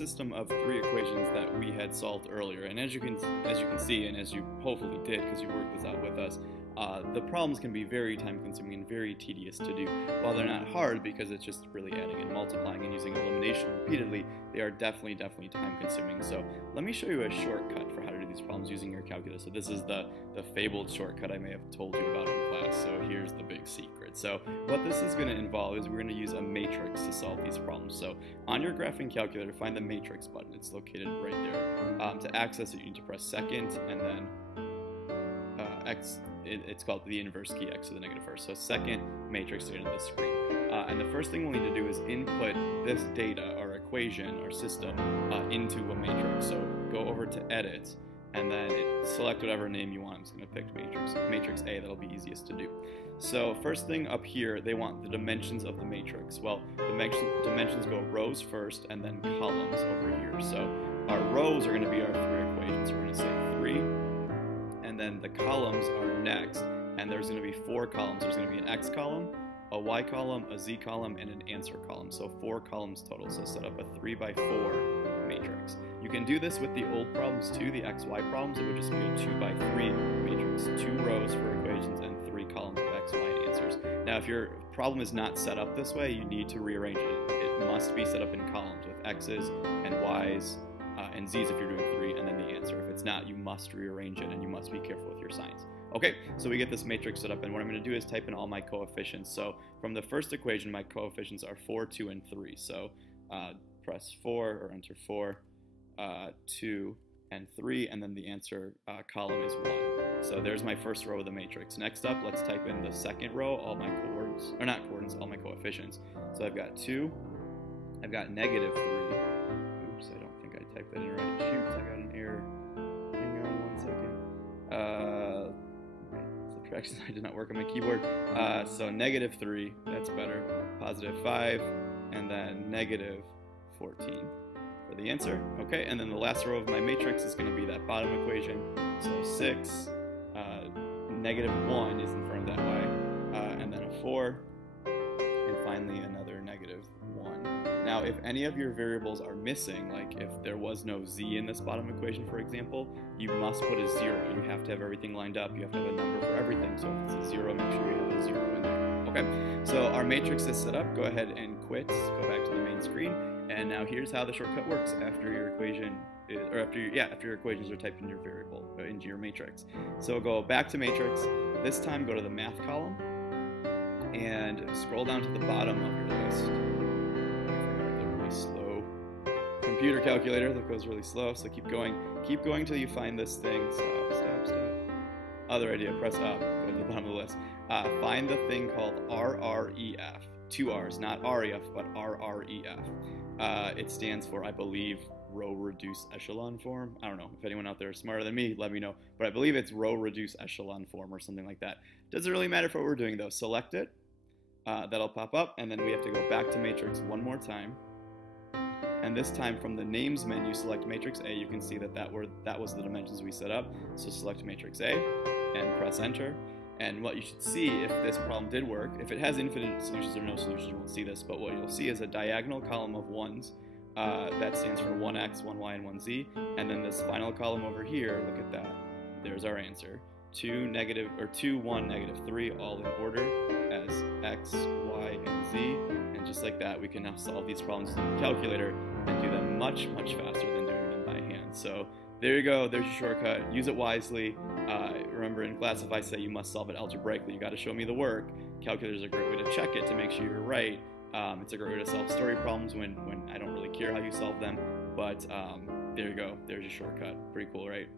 system of 3 equations that we had solved earlier, and as you can see, and as you hopefully did because you worked this out with us, the problems can be very time-consuming and very tedious to do. While they're not hard because it's just really adding and multiplying and using elimination repeatedly, they are definitely time-consuming. So let me show you a shortcut for how to do these problems using your calculator. So this is the fabled shortcut I may have told you about in class. So here's the big secret. So what this is going to involve is we're going to use a matrix to solve these problems. So on your graphing calculator, find the matrix button. It's located right there. To access it, you need to press second and then X. It's called the inverse key, X to the negative first. So second matrix to get into the screen. And the first thing we'll need to do is input this data, our equation, our system, into a matrix. So go over to Edit, and then select whatever name you want. I'm just going to pick matrix A. That'll be easiest to do. So first thing up here, they want the dimensions of the matrix. Well, the dimensions go rows first, and then columns over here. So our rows are going to be our 3 equations. We're going to say 3. And then the columns are next, and there's going to be 4 columns. There's going to be an X column, a Y column, a Z column, and an answer column. So 4 columns total. So set up a 3 by 4 matrix. You can do this with the old problems too, the XY problems. It would just be a 2 by 3 matrix. 2 rows for equations and 3 columns of X, Y, and answers. Now if your problem is not set up this way, you need to rearrange it. It must be set up in columns with X's and Y's and Z's if you're doing 3, and then the answer. If it's not, you must rearrange it, and you must be careful with your signs. Okay, so we get this matrix set up, and what I'm going to do is type in all my coefficients. So from the first equation, my coefficients are 4, 2, and 3. So press 4, or enter 4, 2, and 3, and then the answer column is 1. So there's my first row of the matrix. Next up, let's type in the second row, all my coordinates, or not coordinates, all my coefficients. So I've got 2, I've got negative 3. Oops, I don't think I typed that in right. Shoot, I got an error. Hang on 1 second. Subtraction sign did not work on my keyboard. So negative 3, that's better. Positive 5, and then negative 14 for the answer. Okay, and then the last row of my matrix is going to be that bottom equation. So 6, negative 1 is in front of that Y, and then a 4, and finally another negative 1. Now, if any of your variables are missing, like if there was no Z in this bottom equation, for example, you must put a 0. You have to have everything lined up. You have to have a number for everything. So if it's a 0, make sure you have a 0 in there. Okay, so our matrix is set up. Go ahead and quit. Go back to the main screen. And now here's how the shortcut works after your equation, after your equations are typed in your variable, into your matrix. So go back to matrix. This time go to the math column and scroll down to the bottom of your list. Really slow computer calculator that goes really slow, so keep going till you find this thing. Stop. Other idea, press up, go to the bottom of the list. Find the thing called RREF. 2 R's, not REF, but RREF. It stands for, I believe, row reduced echelon form. I don't know. If anyone out there is smarter than me, let me know. But I believe it's row reduced echelon form or something like that. Doesn't really matter for what we're doing though. Select it. That'll pop up, and then we have to go back to matrix one more time. And this time from the names menu, select matrix A. You can see that was the dimensions we set up. So select matrix A and press enter. And what you should see, if this problem did work, if it has infinite solutions or no solutions, you won't see this, but what you'll see is a diagonal column of 1s. That stands for 1x, 1y, and 1z. And then this final column over here, look at that. There's our answer. 2, 1, negative 3, all in order as x, y, and z. And just like that, we can now solve these problems in the calculator and do them much, much faster than doing them by hand. So there you go. There's your shortcut. Use it wisely. Remember, in class, if I say you must solve it algebraically, you got to show me the work. Calculators are a great way to check it to make sure you're right. It's a great way to solve story problems when I don't really care how you solve them. But there you go. There's your shortcut. Pretty cool, right?